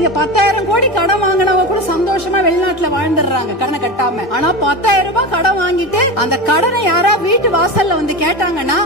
நீங்க 10,000 கோடி கடன் வாங்கினவங்க கூட சந்தோஷமா வெளிநாட்டுல வாழ்ந்துடுறாங்க கடனை கட்டாம. ஆனா 10,000 ரூபாய் கடன் வாங்கிட்டு அந்த கடனை யாரா வீட்டு வாசல்ல வந்து கேட்டாங்கன்னா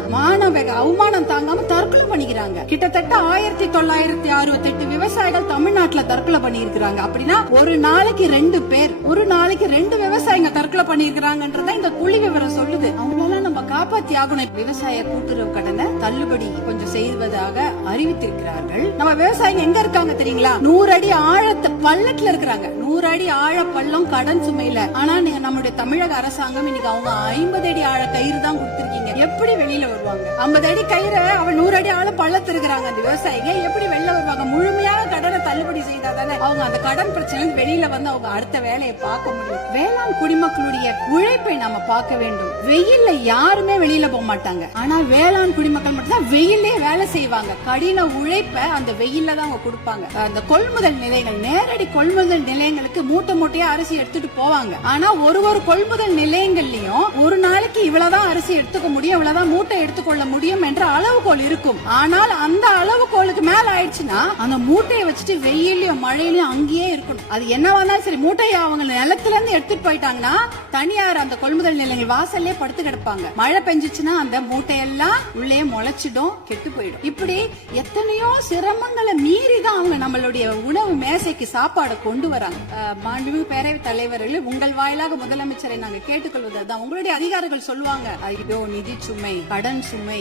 அவமானம் தாங்காம தற்கொலை பண்ணிக்கிறாங்க. கிட்டத்தட்ட 1968 விவசாயிகள் தமிழ்நாட்டுல தற்கொலை பண்ணிருக்காங்க. அப்படின்னா ஒரு நாளைக்கு 2 பேர், ஒரு நாளைக்கு 2 விவசாயிங்க தற்கொலை பண்ணிருக்காங்கன்றத இந்த புள்ளி விவரம் சொல்லுது. அவங்களால நம்ம காப்பாத்தி ஆகணும். விவசாய கூட்டுறவு கடனை தள்ளுபடி கொஞ்சம் செய்வதாக அறிவித்திருக்கிறார்கள். நம்ம விவசாயிங்க எங்க இருக்காங்க தெரியுங்களா? 100 அடி ஆழத்து பள்ளத்துல இருக்கிறாங்க. 100 அடி ஆழ பள்ளம் கடன் சுமையில. ஆனா நீங்க நம்முடைய தமிழக அரசாங்கம் இன்னைக்கு அவங்க 50 அடி ஆழ கயிறு தான் கொடுத்திருக்கீங்க. எப்படி வெளியில வருவாங்க? 50 அடி கயிறு அவன் 100 அடி ஆழ பள்ளத்து இருக்கிறாங்க. அந்த விவசாயிங்க எப்படி வெளில வருவாங்க? முழுமையாக கடனை தள்ளுபடி செய்தாதானே அவங்க அந்த கடன் பிரச்சனை வெளியில வந்து அவங்க அடுத்த வேலையை பார்க்க முடியும். வேளாண் குடிமக்களுடைய உழைப்பை நாம பார்க்க வேண்டும். வெயில்ல யாருமே வெளியில போக மாட்டாங்க. ஆனா வேளாண் குடிமக்கள் மட்டும் தான் வெயிலே வேலை செய்வாங்க. கடின உழைப்ப அந்த வெயில்ல தான் அவங்க கொடுப்பாங்க. அந்த கொள்முதல் நிலையங்கள், நேரடி கொள்முதல் நிலையங்களுக்கு மூட்டை மூட்டையா அரிசி எடுத்துட்டு போவாங்க. ஆனா ஒரு கொள்முதல் நிலையங்கள்லயும் ஒரு நாளைக்கு இவ்வளவுதான் அரிசி எடுத்துக்க முடியும், இவ்வளவுதான் மூட்டை எடுத்துக்கொள்ள முடியும் என்ற அளவுகோல் இருக்கும். ஆனால் அந்த அளவுகோலுக்கு மேல ஆயிடுச்சுன்னா அந்த மூட்டையை வச்சுட்டு வெயிலையும் மழையிலயும் அங்கேயே இருக்கணும். அது என்னவானாலும் சரி, மூட்டையை அவங்க நிலத்துல இருந்து எடுத்துட்டு போயிட்டாங்கன்னா தனியார் அந்த கொள்முதல் நிலையங்கள் வாசல்லே படுத்து கிடப்பாங்க. மழை பெஞ்சிச்சுன்னா அந்த மூட்டையெல்லாம் உள்ளே முளைச்சிடும், கெட்டு போயிடும். இப்படி எத்தனையோ சிரமங்களை மீறி தான் அவங்க நம்மளுடைய உணவு மேசைக்கு சாப்பாடு கொண்டு வராங்க. மாண்புமிகு பேரவைத் தலைவர்கள், உங்கள் வாயிலாக முதலமைச்சரை நாங்க கேட்டுக்கொள்வதுதான். உங்களுடைய அதிகாரிகள் சொல்லுவாங்க, ஐயோ நிதி சுமை, கடன் சுமை,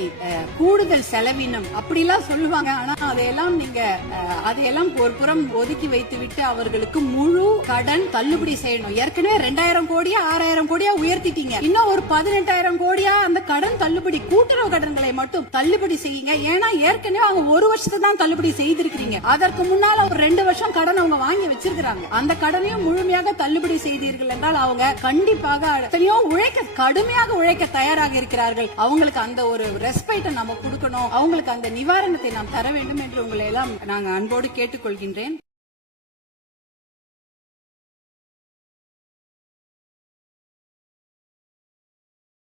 கூடுதல் செலவினம் அப்படிலாம் சொல்லுவாங்க. ஆனா அதையெல்லாம் ஒரு புறம் ஒதுக்கி வைத்து விட்டு அவர்களுக்கு முழு கடன் தள்ளுபடி செய்யணும். ஏற்கனவே 2000 கோடியா 6000 கோடியா உயர்த்திட்டீங்க. இன்னும் ஒரு 18,000 கோடியா அந்த கடன் தள்ளுபடி, கூட்டுறவு கடன்களை மட்டும் தள்ளுபடி செய்யுங்க. ஏன்னா ஏற்கனவே அவங்க 1 வருஷத்தை தான் தள்ளுபடி செய்திருக்கீங்க. அதற்கு முன்னால ஒரு 2 வருஷம் கடன் அவங்க வாங்கி வச்சிருக்காங்க. அந்த கடனையும் முழுமையாக தள்ளுபடி செய்தீர்கள் என்றால் அவங்க கண்டிப்பாக எத்தனையோ கடுமையாக உழைக்க தயாராக இருக்கிறார்கள். அவங்களுக்கு அந்த ஒரு ரெஸ்பெக்ட் நம்ம கொடுக்கணும், அவங்களுக்கு அந்த நிவாரணத்தை நாம் தர வேண்டும் என்று உங்களை எல்லாம் நாங்க அன்போடு கேட்டுக்கொள்கின்றேன்.